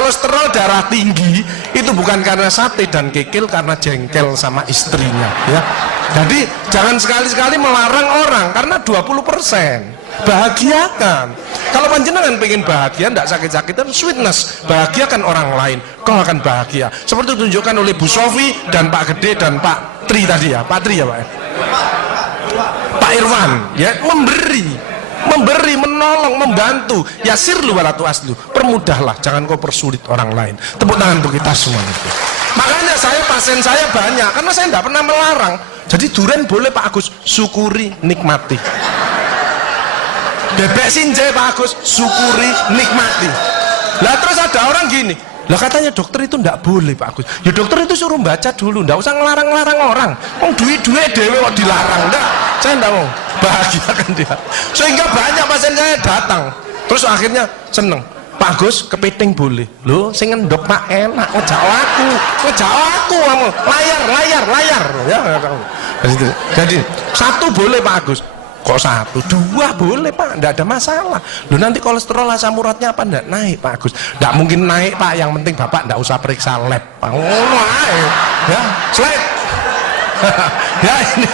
kolesterol darah tinggi itu bukan karena sate dan kikil, karena jengkel sama istrinya ya. Jadi jangan sekali-sekali melarang orang, karena 20%. Bahagiakan. Kalau panjenengan pengen bahagia, tidak sakit-sakitan, sweetness, bahagiakan orang lain, kau akan bahagia. Seperti ditunjukkan oleh Bu Sofi dan Pak Gede dan Pak Tri tadi ya, Pak Tri ya Pak ya? Pak Irwan ya, memberi, menolong, membantu. Yasirlu walatu aslu, permudahlah, jangan kau persulit orang lain. Tepuk tangan untuk kita semua itu. Makanya pasien saya banyak, karena saya tidak pernah melarang. Jadi durian boleh Pak Agus, syukuri, nikmati. Bebek sinjai Pak Agus, syukuri, nikmati. Lah terus ada orang gini, lah katanya dokter itu ndak boleh Pak Agus. Ya dokter itu suruh baca dulu, ndak usah ngelarang-larang orang. Duit dewe kok dilarang, ndak. Saya ndak mau, bahagiakan dia. Sehingga banyak pasien saya datang, terus akhirnya seneng. Pak Agus, kepiting boleh. Loh, sing ngendok Pak enak, ngejak aku kamu. Layar. Ya, jadi satu boleh Pak Agus. Kok satu, dua boleh Pak, enggak ada masalah. Loh nanti kolesterol asam uratnya apa enggak naik Pak Agus? Enggak mungkin naik Pak, yang penting Bapak enggak usah periksa lab Pak. Ya, slide. Ya ini.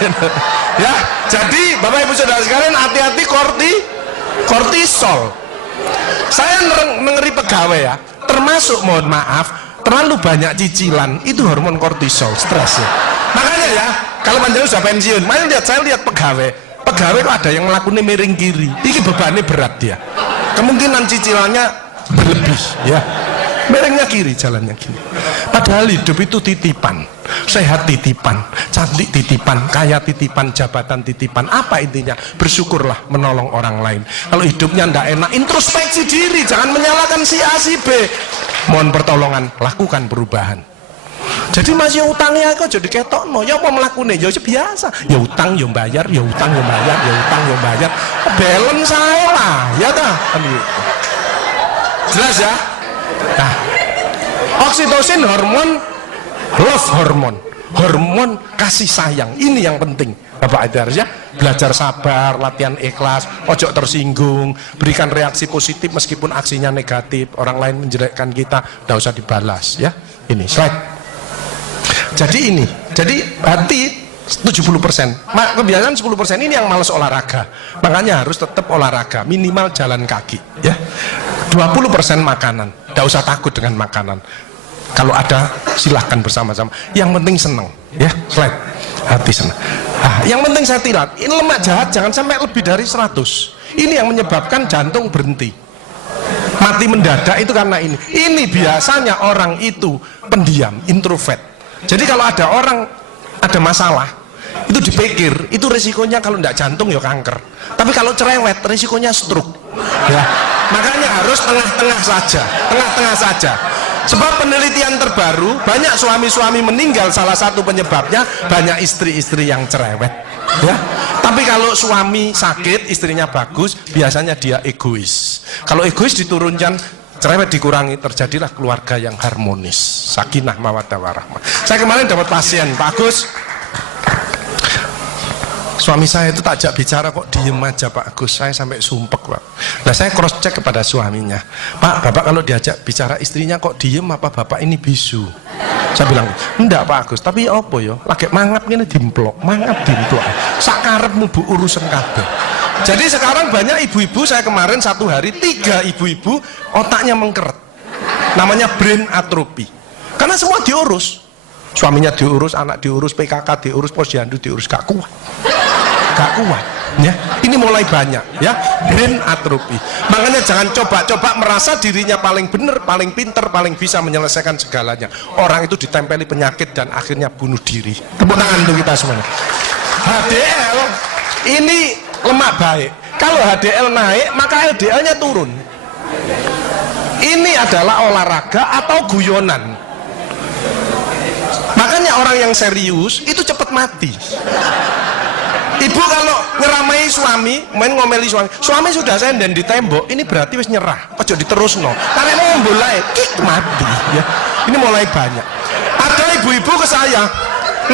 Ya, jadi Bapak Ibu Saudara sekalian, hati-hati kortisol. Saya mengeri pegawai ya, termasuk mohon maaf, terlalu banyak cicilan, itu hormon kortisol, stres ya. Makanya ya, kalau panjenengan sudah pensiun, saya lihat pegawai kok ada yang melakukannya miring kiri, ini bebannya berat dia, kemungkinan cicilannya berlebih ya, miringnya kiri, jalannya gini. Padahal hidup itu titipan, sehat titipan, cantik titipan, kaya titipan, jabatan titipan. Apa intinya? Bersyukurlah, menolong orang lain. Kalau hidupnya ndak enak, introspeksi diri, jangan menyalahkan si A si B, mohon pertolongan, lakukan perubahan. Jadi masih utangnya kok jadi ketok no, ya apa melakukannya, ya biasa, ya utang ya bayar, ya utang ya bayar, ya utang ya bayar, balance saya lah, ya dah. Jelas ya? Nah, oksitosin love hormon kasih sayang, ini yang penting. Bapak itu harusnya belajar sabar, latihan ikhlas, ojo tersinggung, berikan reaksi positif meskipun aksinya negatif, orang lain menjelekkan kita, tidak usah dibalas ya. Ini slide. Jadi hati 70%, kebiasaan 10% ini yang malas olahraga, makanya harus tetap olahraga, minimal jalan kaki ya. 20% makanan, tidak usah takut dengan makanan, kalau ada silahkan bersama-sama, yang penting senang ya. Slide. Hati senang. Yang penting saya tilat, ini lemak jahat jangan sampai lebih dari 100, ini yang menyebabkan jantung berhenti, mati mendadak itu karena ini biasanya orang itu pendiam, introvert. Jadi kalau ada orang ada masalah itu dipikir, itu resikonya kalau tidak jantung ya kanker, tapi kalau cerewet resikonya stroke ya. Makanya harus tengah-tengah saja. Sebab penelitian terbaru, banyak suami-suami meninggal, salah satu penyebabnya banyak istri-istri yang cerewet ya. Tapi kalau suami sakit, istrinya bagus, biasanya dia egois. Kalau egois diturunkan, cerewet dikurangi, terjadilah keluarga yang harmonis, sakinah mawaddah warahmah. Saya kemarin dapat pasien, Pak Agus, suami saya itu tak ajak bicara kok diem aja Pak Agus, saya sampai sumpek Pak. Nah saya cross check kepada suaminya, Pak, Bapak kalau diajak bicara istrinya kok diem, apa Bapak ini bisu? Saya bilang, enggak Pak Agus, tapi apa ya, lagi mangap ini dimplok, sakarepmu bu urusan kabeh. Jadi sekarang banyak ibu-ibu, saya kemarin satu hari 3 ibu-ibu otaknya mengkeret, namanya brain atrophy, karena semua diurus, suaminya diurus, anak diurus, PKK diurus, posyandu diurus, gak kuat ya. Ini mulai banyak ya, brain atrophy. Makanya jangan coba-coba merasa dirinya paling benar, paling pinter, paling bisa menyelesaikan segalanya. Orang itu ditempeli penyakit dan akhirnya bunuh diri. Tepuk tangan untuk kita semuanya. HDL ini lemak baik, kalau HDL naik maka LDL-nya turun. Ini adalah olahraga atau guyonan. Makanya orang yang serius itu cepat mati. Ibu kalau ngeramai suami, main ngomeli suami sudah senden di tembok, ini berarti wis nyerah, ojo diterusno, karena mau mulai kik mati ya. Ini mulai banyak. Ada ibu-ibu ke saya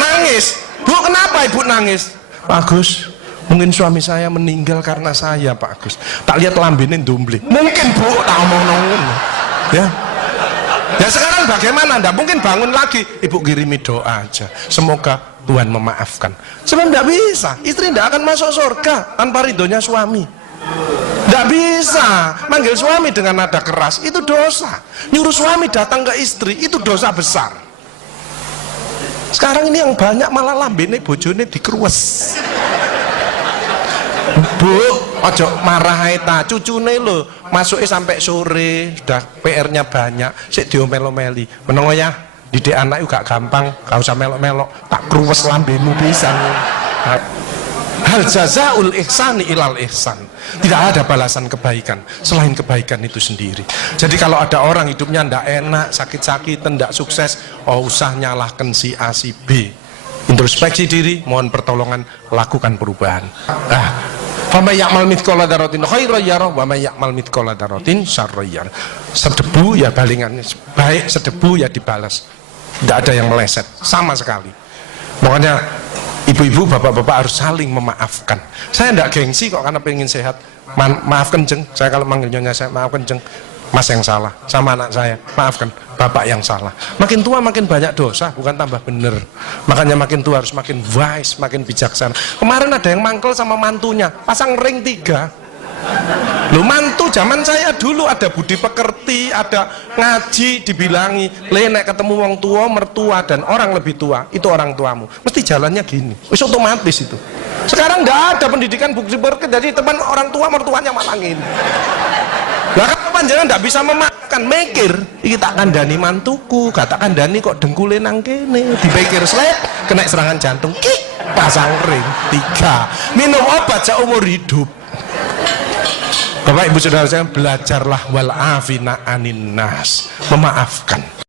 nangis, Bu kenapa ibu nangis? Pak Agus, mungkin suami saya meninggal karena saya Pak Agus, tak lihat lambene ndumbling. Mungkin Bu, tak omong-omong ya. Ya sekarang bagaimana? Nggak mungkin bangun lagi, ibu kirimi doa aja, semoga Tuhan memaafkan. Sebab nggak bisa, istri nggak akan masuk surga tanpa ridhonya suami. Nggak bisa manggil suami dengan nada keras, itu dosa. Nyuruh suami datang ke istri, itu dosa besar. Sekarang ini yang banyak malah lambene bojone dikeruwes. Bu, ojo marah ta, cucune lho, masuknya sampai sore, sudah PR-nya banyak, sik diomelo-meli. Menengo ya, didik anak juga gampang, gak usah melok-melok, tak kruwes lambemu pisan. Hal jazaul ihsani ilal ihsan. Tidak ada balasan kebaikan selain kebaikan itu sendiri. Jadi kalau ada orang hidupnya ndak enak, sakit-sakitan, ndak sukses, oh usah nyalahkan si A si B. Introspeksi diri, mohon pertolongan, lakukan perubahan. Wa may ya'mal mithqala dzarratin khairan yarah wa may ya'mal mithqala dzarratin syarran yarah. Sedebu ya balingan, baik sedebu ya dibalas. Tidak ada yang meleset sama sekali. Makanya ibu-ibu, bapak-bapak harus saling memaafkan. Saya tidak gengsi kok karena pengen sehat. Maafkan jeng, saya kalau manggil nyonya saya, maafkan jeng, mas yang salah, sama anak saya, maafkan, bapak yang salah. Makin tua makin banyak dosa, bukan tambah bener. Makanya makin tua harus makin wise, makin bijaksana. Kemarin ada yang mangkel sama mantunya, pasang ring 3. Lu mantu zaman saya dulu ada budi pekerti, ada ngaji, dibilangi nek ketemu wong tua, mertua dan orang lebih tua, itu orang tuamu, mesti jalannya gini, wis otomatis itu. Sekarang nggak ada pendidikan budi pekerti, jadi teman orang tua mertuanya malah gini. Lah kan panjenengan nggak bisa memaafkan, mikir iki tak kandhani mantuku, gak tak kandhani kok dengkule nang kene, dipikir slep kena serangan jantung, pasang ring 3, minum obat seumur hidup. Bapak ibu saudara saya, belajarlah wal afina anin nas, memaafkan.